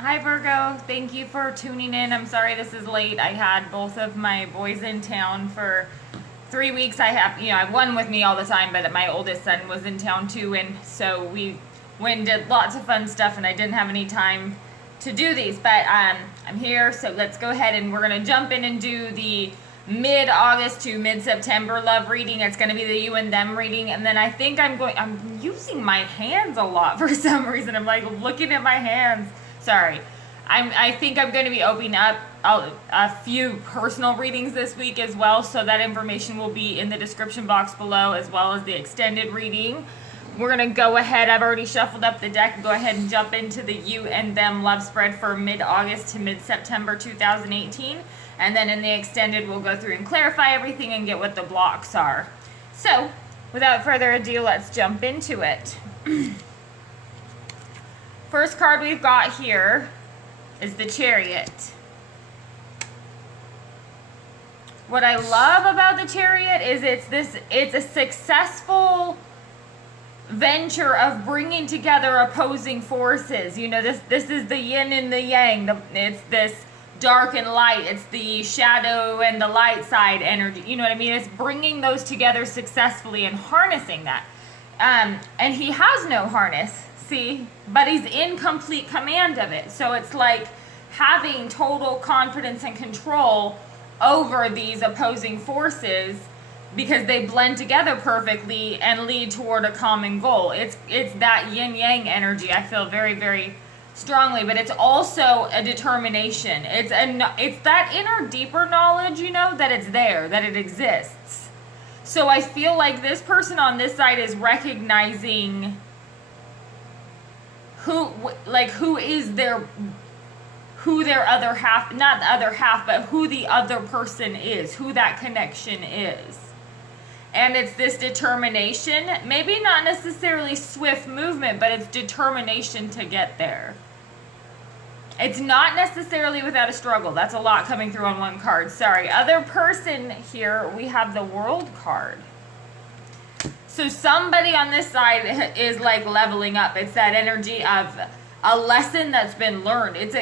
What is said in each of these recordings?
Hi Virgo, thank you for tuning in. I'm sorry this is late. I had both of my boys in town for 3 weeks. I have one with me all the time, but my oldest son was in town too, and so we went and did lots of fun stuff, and I didn't have any time to do these, but I'm here, so let's go ahead and we're going to jump in and do the mid-August to mid-September love reading. It's going to be the you and them reading, and then I think I'm using my hands a lot for some reason. I'm like looking at my hands. Sorry. I think I'm going to be opening up a few personal readings this week as well, so that information will be in the description box below, as well as the extended reading. We're going to go ahead, I've already shuffled up the deck, and go ahead and jump into the you and them love spread for mid-August to mid-September 2018. And then in the extended, we'll go through and clarify everything and get what the blocks are. So, without further ado, let's jump into it. First card we've got here is the Chariot. What I love about the Chariot is it's a successful venture of bringing together opposing forces. You know, this is the yin and the yang. It's this dark and light. It's the shadow and the light side energy. You know what I mean? It's bringing those together successfully and harnessing that. And he has no harness. See, but he's in complete command of it. So it's like having total confidence and control over these opposing forces because they blend together perfectly and lead toward a common goal. It's that yin yang energy. I feel very, very strongly, but it's also a determination. It's that inner deeper knowledge, you know, that it's there, that it exists. So I feel like this person on this side is recognizing who their other half, not the other half, but who the other person is, who that connection is. And it's this determination, maybe not necessarily swift movement, but it's determination to get there. It's not necessarily without a struggle. That's a lot coming through on one card. Sorry. Other person here, we have the World card. So somebody on this side is like leveling up. It's that energy of a lesson that's been learned. It's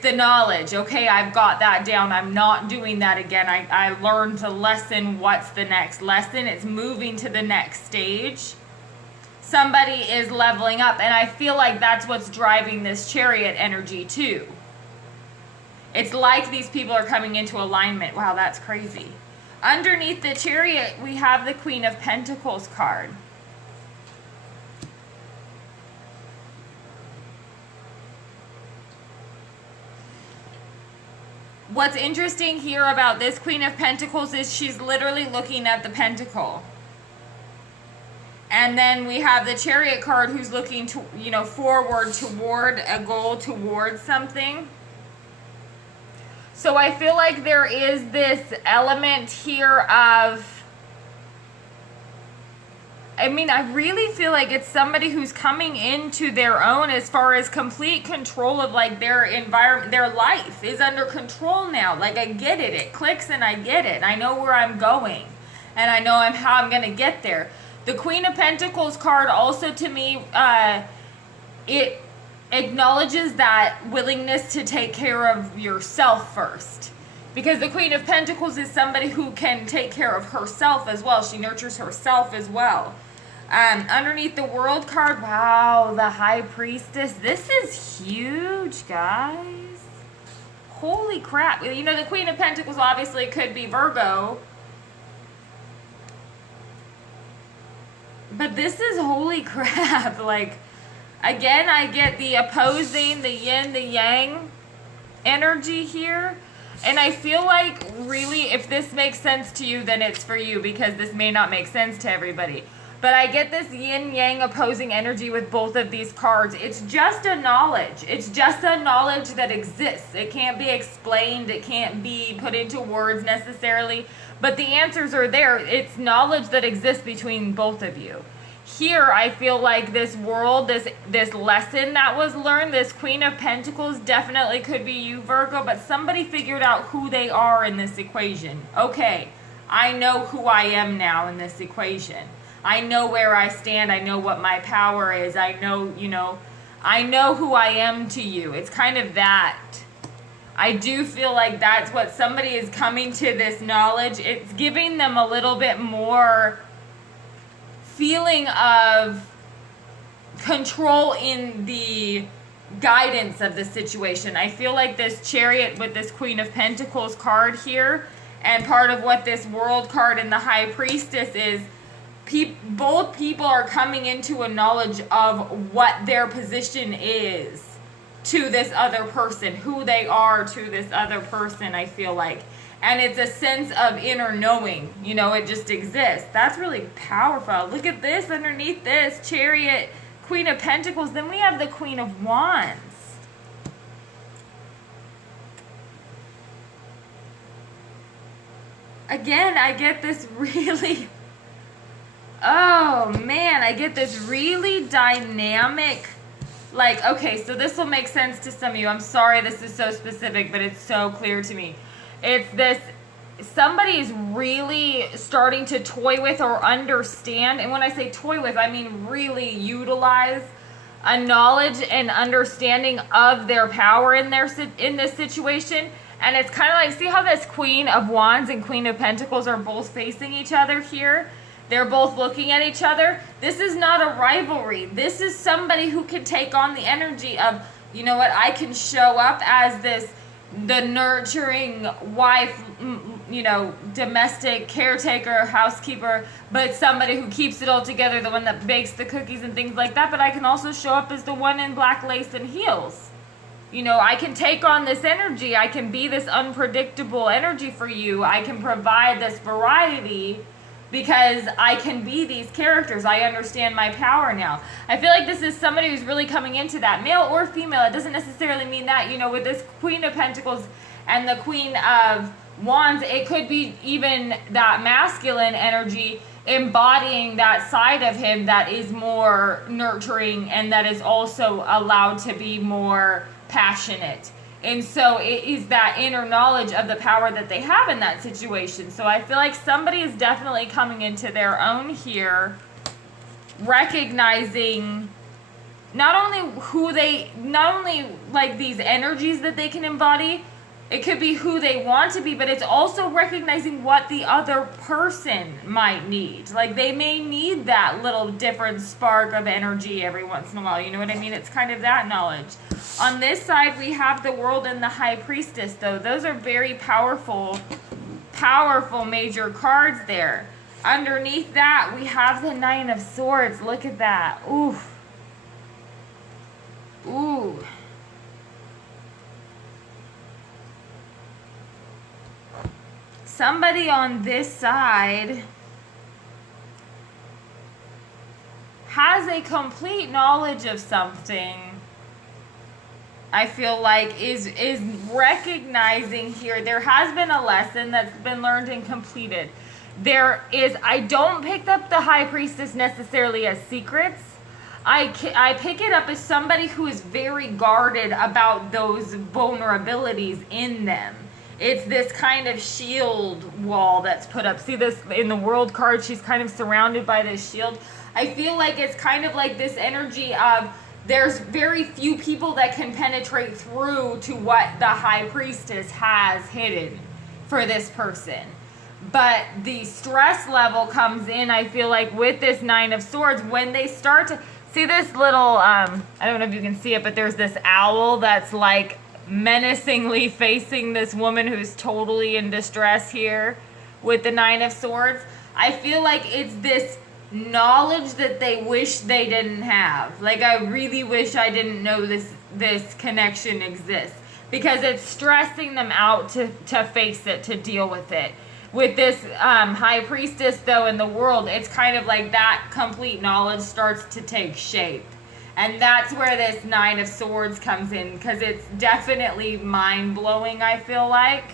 the knowledge. Okay, I've got that down. I'm not doing that again. I learned the lesson. What's the next lesson? It's moving to the next stage. Somebody is leveling up, and I feel like that's what's driving this Chariot energy too. It's like these people are coming into alignment. Wow, that's crazy. Underneath the Chariot, we have the Queen of Pentacles card. What's interesting here about this Queen of Pentacles is she's literally looking at the pentacle. And then we have the Chariot card who's looking to, forward toward a goal, towards something. So I feel like there is this element here of, I really feel like it's somebody who's coming into their own as far as complete control of like their environment. Their life is under control now. Like I get it. It clicks and I get it. I know where I'm going and I know how I'm going to get there. The Queen of Pentacles card also to me, it acknowledges that willingness to take care of yourself first. Because the Queen of Pentacles is somebody who can take care of herself as well. She nurtures herself as well. Underneath the World card, wow, the High Priestess. This is huge, guys. Holy crap. You know, the Queen of Pentacles obviously could be Virgo. But this is holy crap. Like, again, I get the opposing, the yin, the yang energy here. And I feel like really if this makes sense to you, then it's for you because this may not make sense to everybody. But I get this yin yang opposing energy with both of these cards. It's just a knowledge. It's just a knowledge that exists. It can't be explained. It can't be put into words necessarily. But the answers are there. It's knowledge that exists between both of you. Here, I feel like this world, this lesson that was learned, this Queen of Pentacles definitely could be you, Virgo, but somebody figured out who they are in this equation. Okay, I know who I am now in this equation. I know where I stand. I know what my power is. I know, I know who I am to you. It's kind of that. I do feel like that's what somebody is coming to this knowledge. It's giving them a little bit more feeling of control in the guidance of the situation. I feel like this Chariot with this Queen of Pentacles card here, and part of what this World card and the High Priestess is, both people are coming into a knowledge of what their position is to this other person, who they are to this other person, I feel like. And it's a sense of inner knowing, you know, it just exists. That's really powerful. Look at this underneath this Chariot, Queen of Pentacles. Then we have the Queen of Wands. Again, I get this really, oh man, I get this really dynamic, like, okay, so this will make sense to some of you. I'm sorry this is so specific, but it's so clear to me. It's this, somebody's really starting to toy with or understand, and when I say toy with, I mean really utilize a knowledge and understanding of their power in this situation. And it's kind of like, see how this Queen of Wands and Queen of Pentacles are both facing each other here? They're both looking at each other. This is not a rivalry. This is somebody who can take on the energy of, you know what, I can show up as this, the nurturing wife, you know, domestic caretaker, housekeeper, but somebody who keeps it all together, the one that bakes the cookies and things like that. But I can also show up as the one in black lace and heels. You know, I can take on this energy. I can be this unpredictable energy for you. I can provide this variety because I can be these characters. I understand my power now. I feel like this is somebody who's really coming into that, male or female. It doesn't necessarily mean that, you know, with this Queen of Pentacles and the Queen of Wands, it could be even that masculine energy embodying that side of him that is more nurturing and that is also allowed to be more passionate. And so it is that inner knowledge of the power that they have in that situation. So I feel like somebody is definitely coming into their own here, recognizing not only like these energies that they can embody, it could be who they want to be, but it's also recognizing what the other person might need. Like they may need that little different spark of energy every once in a while. You know what I mean? It's kind of that knowledge. On this side, we have the World and the High Priestess, though. Those are very powerful, powerful major cards there. Underneath that, we have the Nine of Swords. Look at that. Ooh. Ooh. Somebody on this side has a complete knowledge of something. I feel like is recognizing here there has been a lesson that's been learned and completed. There is, I don't pick up the High Priestess necessarily as secrets. I pick it up as somebody who is very guarded about those vulnerabilities in them. It's this kind of shield wall that's put up. See this in the World card, she's kind of surrounded by this shield. I feel like it's kind of like this energy of there's very few people that can penetrate through to what the High Priestess has hidden for this person. But the stress level comes in, I feel like, with this Nine of Swords when they start to see this little, I don't know if you can see it, but there's this owl that's like menacingly facing this woman who's totally in distress here with the Nine of Swords. I feel like it's this knowledge that they wish they didn't have. Like, I really wish I didn't know this connection exists, because it's stressing them out to face it, to deal with it. With this High Priestess, though, in the World, it's kind of like that complete knowledge starts to take shape. And that's where this Nine of Swords comes in, because it's definitely mind-blowing, I feel like.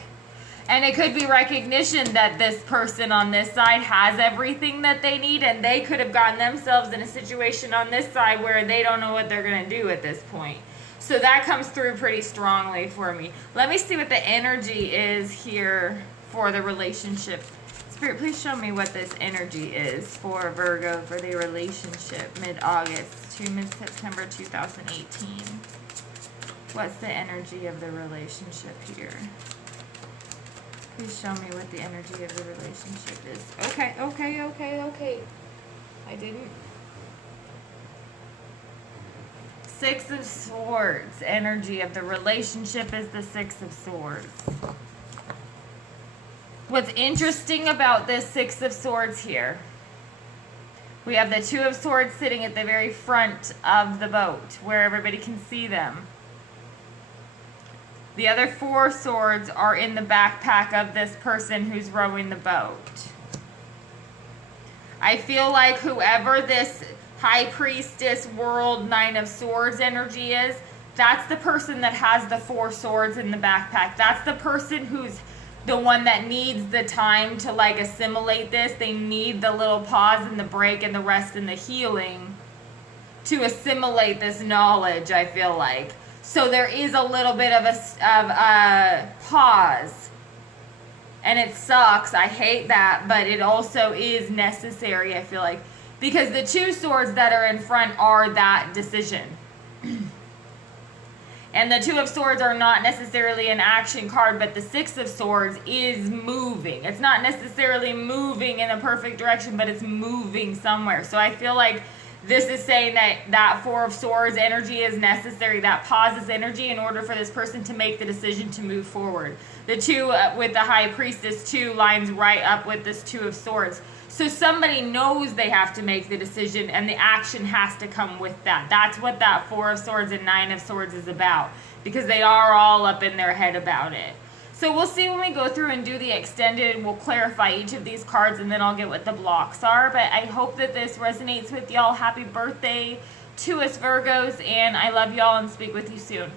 And it could be recognition that this person on this side has everything that they need, and they could have gotten themselves in a situation on this side where they don't know what they're going to do at this point. So that comes through pretty strongly for me. Let me see what the energy is here for the relationship. Spirit, please show me what this energy is for Virgo for the relationship mid-August to mid-September 2018. What's the energy of the relationship here? Please show me what the energy of the relationship is. Okay. I didn't. Six of Swords. Energy of the relationship is the Six of Swords. What's interesting about this Six of Swords here, we have the Two of Swords sitting at the very front of the boat where everybody can see them. The other Four Swords are in the backpack of this person who's rowing the boat. I feel like whoever this High Priestess World Nine of Swords energy is, that's the person that has the Four Swords in the backpack. That's the person who's the one that needs the time to like assimilate this. They need the little pause and the break and the rest and the healing to assimilate this knowledge, I feel like. So there is a little bit of a pause. And it sucks. I hate that. But it also is necessary, I feel like. Because the Two Swords that are in front are that decision. And the Two of Swords are not necessarily an action card, but the Six of Swords is moving. It's not necessarily moving in a perfect direction, but it's moving somewhere. So I feel like this is saying that that Four of Swords energy is necessary. That pauses energy in order for this person to make the decision to move forward. The Two with the High Priestess too lines right up with this Two of Swords. So somebody knows they have to make the decision and the action has to come with that. That's what that Four of Swords and Nine of Swords is about, because they are all up in their head about it. So we'll see when we go through and do the extended, and we'll clarify each of these cards, and then I'll get what the blocks are. But I hope that this resonates with y'all. Happy birthday to us Virgos, and I love y'all and speak with you soon.